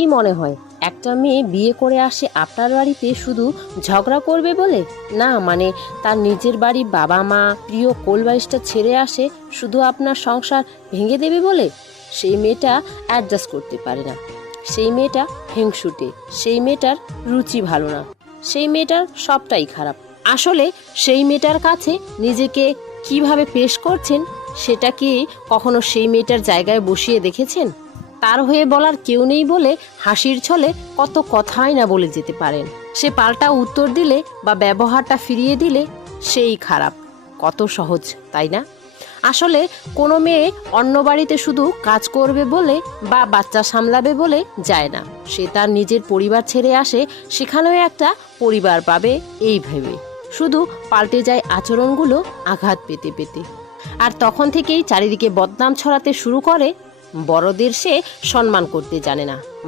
কি মনে হয় একটা মেয়ে বিয়ে করে আসে আপনার বাড়িতে শুধু ঝগড়া করবে বলে? না, মানে তার নিজের বাড়ি বাবা মা প্রিয় কোলবালিশটা ছেড়ে আসে শুধু আপনার সংসার ভেঙে দেবে বলে? সেই মেয়েটা অ্যাডজাস্ট করতে পারে না, সেই মেয়েটা হিংসুটে, সেই মেয়েটার রুচি ভালো না, সেই মেয়েটার সবটাই খারাপ। আসলে সেই মেয়েটার কাছে নিজেকে কিভাবে পেশ করছেন সেটা কি কখনো সেই মেয়েটার জায়গায় বসিয়ে দেখেছেন? তার হয়ে বলার কেউ নেই বলে হাসির ছলে কত কথাই না বলে যেতে পারেন। সে পাল্টা উত্তর দিলে বা ব্যবহারটা ফিরিয়ে দিলে সেই খারাপ। কত সহজ, তাই না? আসলে কোনো মেয়ে অন্য বাড়িতে শুধু কাজ করবে বলে বা বাচ্চা সামলাবে বলে যায় না। সে তার নিজের পরিবার ছেড়ে আসে সেখানেও একটা পরিবার পাবে এই ভেবে। শুধু পাল্টে যায় আচরণগুলো আঘাত পেতে পেতে। আর তখন থেকেই চারিদিকে বদনাম ছড়াতে শুরু করে। বড়দের সে সম্মান করতে জানে না।